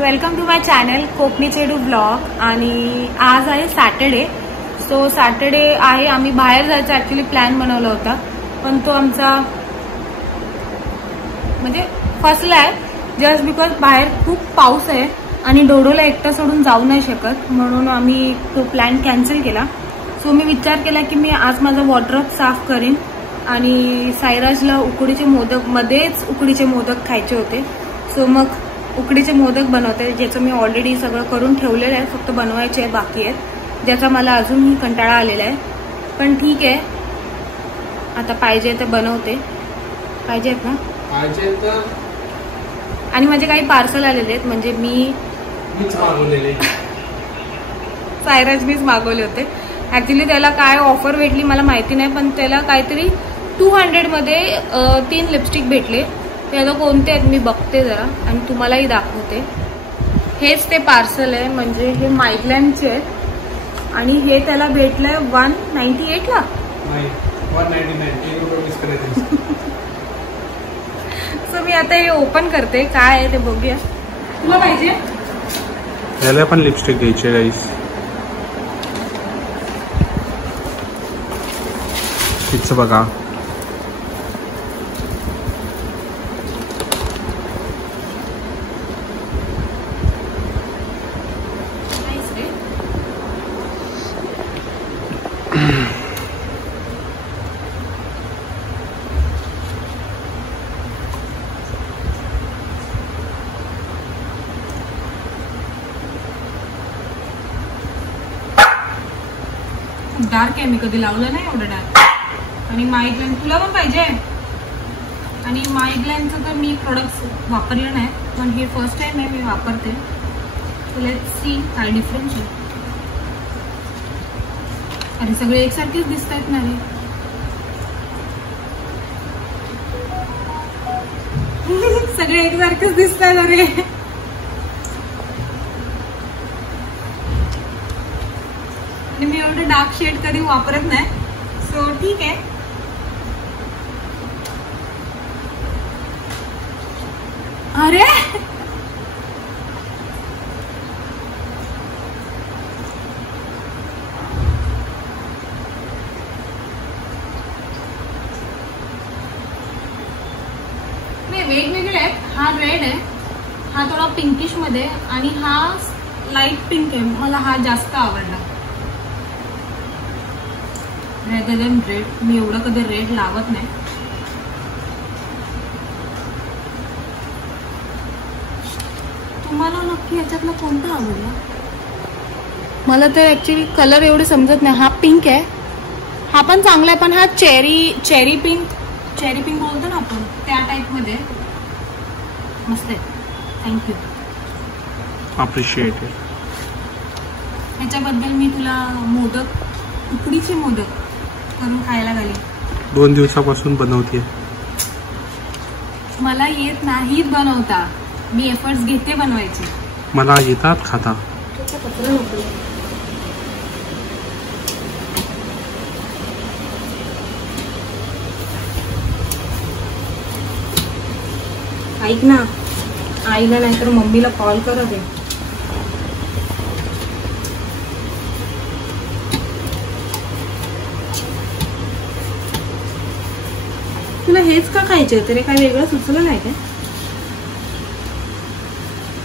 Welcome to my channel Konkani चेडू blog. आणि आज आहे सॅटर्डे. सो सॅटर्डे आहे, आम्ही बाहेर जायचा ऍक्च्युली प्लॅन बनवला होता, पण तो आमचा म्हणजे फसलाय जस्ट बिकॉज बाहेर खूप पाऊस आहे आणि डोडोला एकटा सोडून जाऊ नाही शकत, म्हणून आम्ही तो प्लॅन कॅन्सल केला. सो मी विचार केला की मी आज माझा वॉर्डरोब साफ करीन आणि साईराजला उकडीचे मोदक मध्येच उकडीचे मोदक खायचे होते. सो मग उकडीचे मोदक बनवते, ज्याचं मी ऑलरेडी सगळं करून ठेवलेलं आहे, फक्त बनवायचे आहे बाकी आहेत, ज्याचा मला अजूनही कंटाळा आलेला आहे. पण ठीक आहे, आता पाहिजे तर बनवते. पाहिजेत ना? पाहिजे तर. आणि माझे काही पार्सल आलेले आहेत, म्हणजे मीच मागवलेले. साईराज मीच मागवले होते. ऍक्च्युली त्याला काय ऑफर भेटली मला माहिती नाही, पण त्याला काहीतरी 200 मध्ये 3 लिपस्टिक भेटले. ते आता कोणते आहेत मी बघते जरा आणि तुम्हालाही दाखवते. हेच ते पार्सल आहे, म्हणजे हे मायग्लॅनचे आहेत आणि हे त्याला भेटलंय 198 ला. 199. सो मी आता हे ओपन करते, काय आहे ते बघूया. तुला पाहिजे? याला पण लिपस्टिक घ्यायचे गाईस. तिचं बघा, डार्क आहे, मी कधी लावलं नाही एवढं डार्क. आणि मायग्लॅन तुला पण पाहिजे? आणि मायग्लॅनचं तर मी प्रोडक्ट वापरलं नाही, पण हे फर्स्ट टाइम आहे मी वापरते. लेट्स सी काय डिफरन्स आहे. अरे सगळे एकसारखेच दिसत आहेत ना रे. सगळे एकसारखेच दिसत आहेत. अरे मी एवढं डार्क शेड कधी वापरत नाही, सो ठीक आहे. अरे वेगवेगळे आहेत. हा रेड आहे, हा थोडा पिंकिश मध्ये, आणि हा लाईट पिंक आहे. मला हा जास्त आवडला रेदर दॅन रेड. मी एवढं कधी रेड लावत नाही. तुम्हाला नक्की याच्यातला कोणता आवडला? मला तर ऍक्च्युली कलर एवढे समजत नाही. हा पिंक आहे, हा पण चांगला आहे, पण हा चेरी पिंक बोलतो ना आपण, त्या टाइप मध्ये मस्त आहे. Thank you, appreciate. ह्याच्याबद्दल मी तुला मोदक, उकडीचे मोदक करून खायला घाली. 2 दिवसापासून बनवते. मला येत नाहीत बनवता, मी एफर्ट्स घेते बनवायचे. मला येतात खाता. ऐक ना, आईला नाहीतर मम्मीला कॉल कर दे. तुला हेच का खायचे होते रे? काय वेगळं सुचलं नाही काय?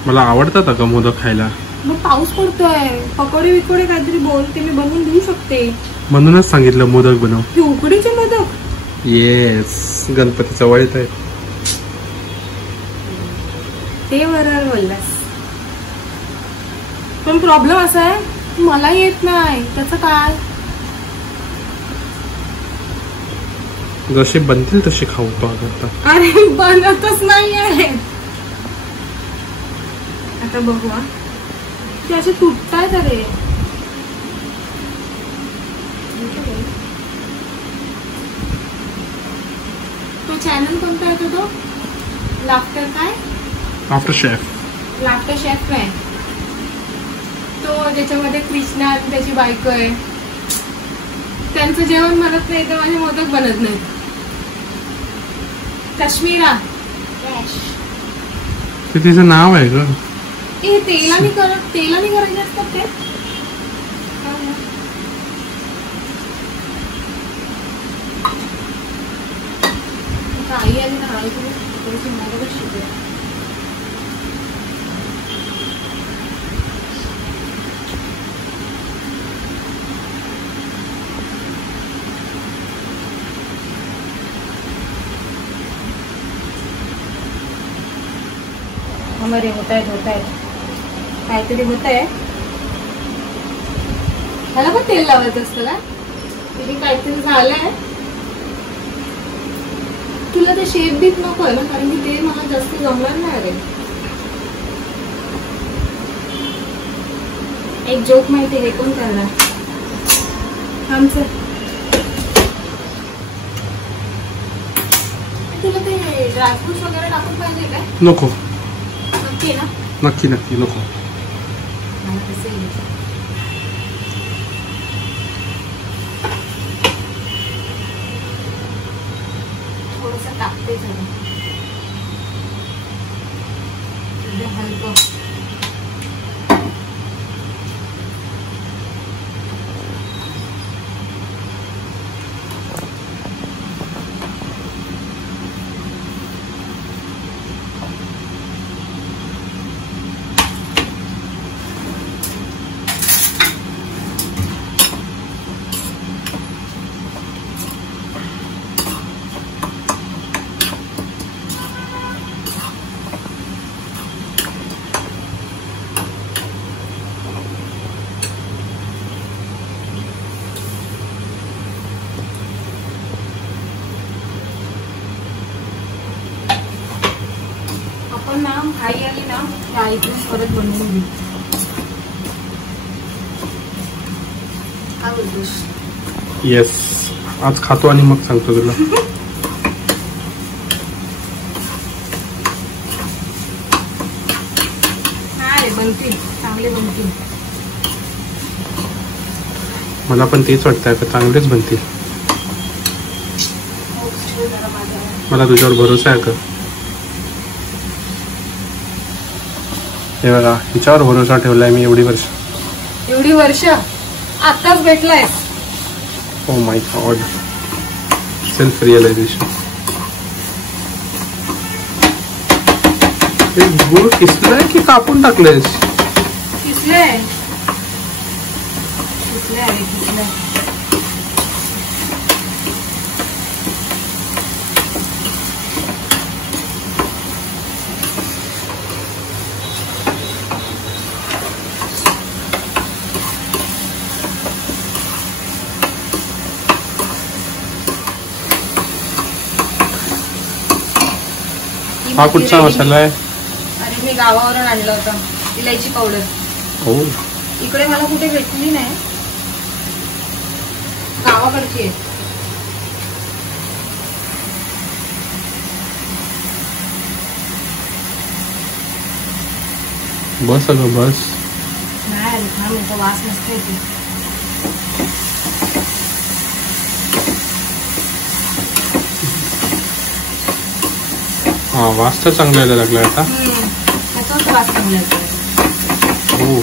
मला आवडतात अगं मोदक खायला. मग पाऊस पडतोय, पकोडे विकोडे काहीतरी बोलते, मी बनवून देऊ शकते. म्हणूनच सांगितलं मोदक बनव. हे उकडीचे मोदक? येस, गणपतीचा वळीत आहे ते बरोबर बोललास. पण प्रॉब्लेम असा आहे, मला येत नाही. त्याचं काय? जसे बनतील तसे खाऊ तो. अरे बनतच नाही आहे. आता बघू, ते असे तुटतायत. अरे तो चॅनल कोणता आहे तो? लाफ्टर काय? After chef. लाफ्टर शेफ आहे तो, ज्याच्यामध्ये कृष्णा आणि त्याची बायको आहे. त्यांचं जेवण बनत नाही तर माझे मोदक बनत नाही. कश्मीरा ते तिचं नाव आहे ग. तेलाने करायचे असतात ते. आई आली ना, आई थोडीशी मदतच शिकूया. हमारे होत आहेत काहीतरी होत आहे. ह्याला पण तेल लावायचं असतं का? तिथे काहीतरी झालंय. तुला ते शेप बीप नको आहे ना, कारण की ते मला जास्त जमणार नाही. रे एक जोक माहिती हे कोण करणार? आमचं. तुला ते ड्रायफ्रुट्स वगैरे टाकून पाहिजे काय? नको. नक्की ना? नक्की नको. थोडस टाकते हलकं. ना आई आली ना, त्या आईतून परत बनवून घेऊ. काय बोलतोस? येस, आज खातो आणि मग सांगतो तुला. काय बनतील, चांगले बनतील. मला पण तेच वाटतं आता, चांगलेच बनतील. मला तुझ्यावर भरोसा आहे का? हे बघा, हिच्यावर भरोसा ठेवलाय मी एवढी वर्ष. आताच भेटलाय. Oh my god, self realisation. हे गुळ किसलंय की कापून टाकलंयस? किसलंय. हा कुठचा मसाला आहे? अरे मी गावावरून आणलं होतं, इलायची पावडर. हो, इकडे मला कुठे भेटली नाही, गावाकडची आहे. बस अगं बस. नाही अरे थांब, याचा वास नसतो येते. हा, वास तर चांगला यायला लागला आता. त्याचाच वास चांगला येतो. हो,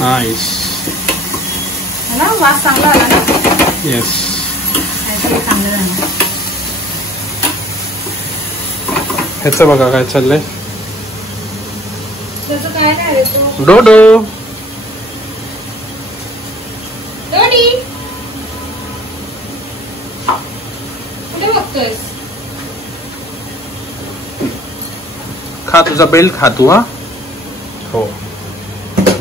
नाईस. ना वास चांगला आला ना. येस, चांगलं झालं. ह्याचं बघा काय चाललंय. त्याचं काय नाही रे, तो डोडो. डोडी कुठे बघतोयस? खा, तुझा बेल्ट खा तू. हा हो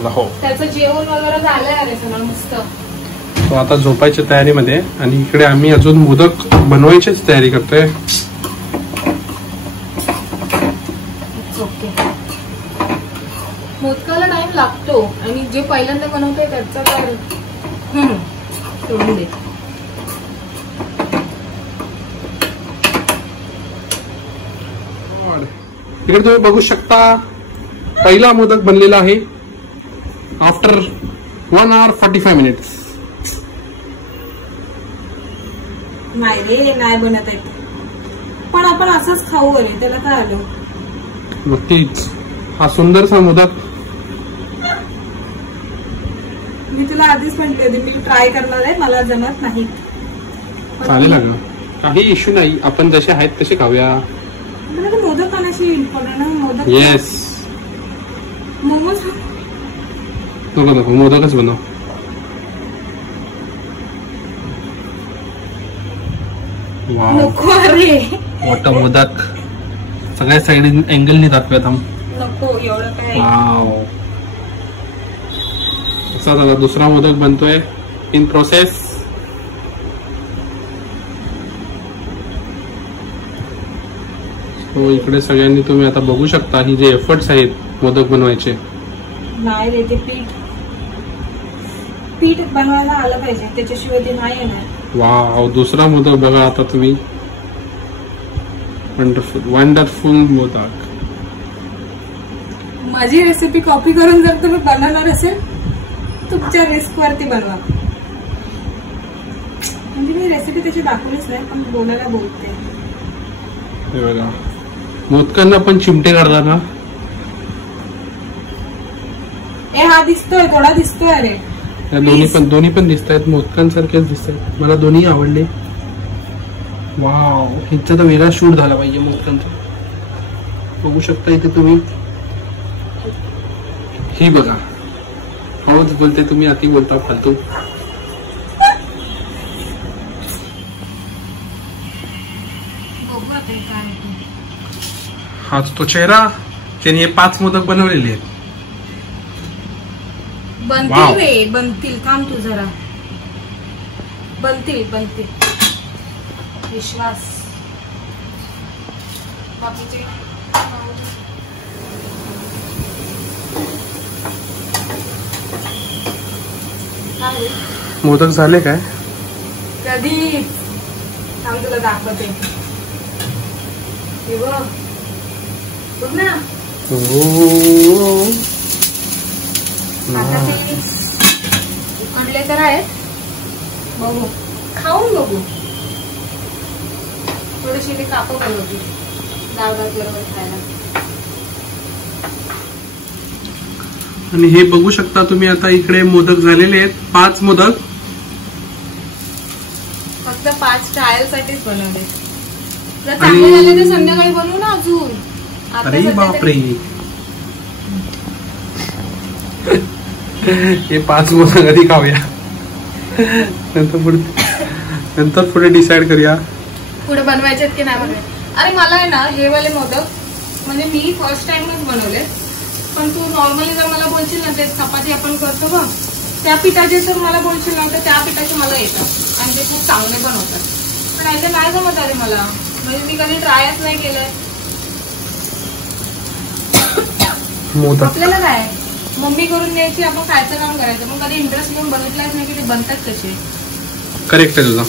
हो. त्याचं जेवण वगैरे झालंय अरे सगळं मस्त. तो आता झोपायच्या तयारीमध्ये, आणि इकडे आम्ही अजून मोदक बनवायचीच तयारी करतोय. मोदकाला टाइम लागतो, आणि जे पहिल्यांदा बनवतोय त्याचा काय सोडून दे. इकडे तुम्ही बघू शकता, पहिला मोदक बनलेला आहे आफ्टर 1 hour 45 minutes. नाही रे, नाही बनत आहे. पण आपण असंच खाऊ अरे, त्याला काय आलं. नक्कीच हा सुंदरसा मोदक मी तुला आधीच म्हटले होते मी ट्राय करणार आहे, मला जमत नाही. चालेल ना, काही इश्यू नाही, आपण जसे आहेत तसे खाऊया. मोदक खाण्याची इम्पॉर्टंट आहे. मोदक येस. मोमोज नको मोदकच बनव. नको अरे, मोठा मोदक सगळ्या साईड अँगलने दाखवत आम. नको एवढं काय. असा झाला दुसरा मोदक बनतोय, इन प्रोसेस. तो इकडे सगळ्यांनी तुम्ही आता बघू शकता ही जे एफर्ट्स आहेत मोदक बनवायचे. नाही रे, ते पीठ बनवायला आलं पाहिजे, त्याच्याशिवाय ते नाही येणार. वाव, दुसरा मोदक बघा आता तुम्ही. वंडरफुल मोदक. माझी रेसिपी कॉपी करून जर तुम्ही बनवणार असेल तुमच्या रिस्क वरती बनवा. म्हणजे मी रेसिपी त्याची दाखवलीच नाही, पण बोलायला बोलते. हे बघा, मोदकांना पण चिमटे काढतात ना. हा दिसतोय, थोडा दिसतोय. अरे दोन्ही पण दिसत आहेत, मोदकांसारखेच दिसत आहेत. मला दोन्ही आवडले. वाव, ह्याचा तर वेगळा शूट झाला पाहिजे मोदकांचा. बघू शकता इथे तुम्ही. ही बघा, हळूच बोलते तुम्ही, अति बोलता फालतू. हाच तो चेहरा, त्याने हे 5 मोदक बनवलेले आहेत. बनतील काम तू जरा. बनतील विश्वास. बाकीचे मोदक झाले काय? कधी थांब तुला दाखवते. हे बघ ना. आता ते आणले तर आहेत, बघू खाऊन बघू. थोडीशी ते कापं बनवते डाळ बरोबर खायला. आणि हे बघू शकता तुम्ही आता इकडे मोदक झालेले आहेत. 5 मोदक फक्त 5 ट्रायल साठीच बनवले. जर चांगले झाले तर संध्याकाळी बनवू ना अजून. अरे बापरे, हे 5 मोदक आधी खाऊया, नंतर पुढे डिसाइड करूया पुढे बनवायचे की नाही बनवायचे. अरे मला आहे ना हे वाले मोदक म्हणजे मी फर्स्ट टाइमच बनवले. पण तू नॉर्मली जर मला बोलशील ना ते चपाती आपण करतो बघ त्या पिठाचे, तर मला बोलशील ना तर त्या पिठाचे मला येतात आणि ते खूप चांगले बनवतात. पण याचे नाही जमत अरे मला, म्हणजे मी कधी ट्रायच नाही केलंय. आपल्याला काय मम्मी करून द्यायची, आपण खायचं काम करायचं, पण कधी इंटरेस्ट घेऊन बघितलाच नाही की ते बनतात कसे. करेक्ट आहे तुझा.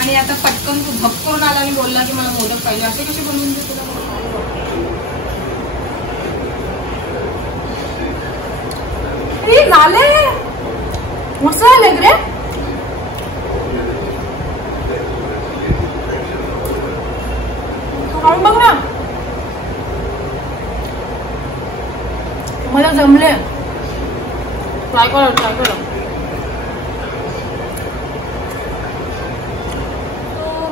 आणि आता पटकन तू भप करून आला आणि बोलला की मला मोदक पाहिजे, असे कसे बनवून दे तुला. झाले मस्त झाले रे. खाऊन बघ ना, मला जमले. ट्राय करा.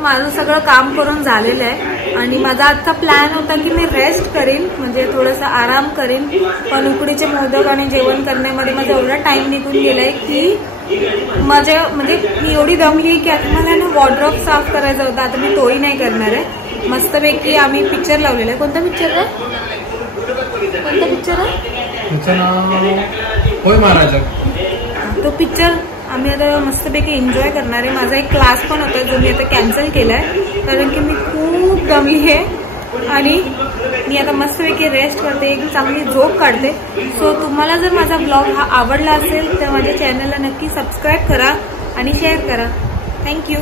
माझं सगळं काम करून झालेलं आहे आणि माझा आजचा प्लॅन होता की मी रेस्ट करीन, म्हणजे थोडंसं आराम करीन. पण उकडीचे मोदक आणि जेवण करण्यामध्ये माझा एवढा टाइम निघून गेलाय की माझ्या म्हणजे मी एवढी दमली की आता मला ना वॉर्डरोब साफ करायचा होता. आता मी तोही नाही करणार आहे. मस्तपैकी आम्ही पिक्चर लावलेला आहे. कोणता पिक्चर आहे? होय महाराजा. तो पिक्चर आम्ही आता मस्तपैकी एन्जॉय करणार आहे. माझा एक क्लास पण होता जो मी आता कॅन्सल केलाय कारण की मी खूप दमली आहे आणि मी आता मस्तपैकी रेस्ट करते, एक चांगली झोप काढते. सो तुम्हाला जर माझा ब्लॉग हा आवडला असेल तर माझ्या चॅनलला नक्की सबस्क्राईब करा आणि शेअर करा. थँक्यू.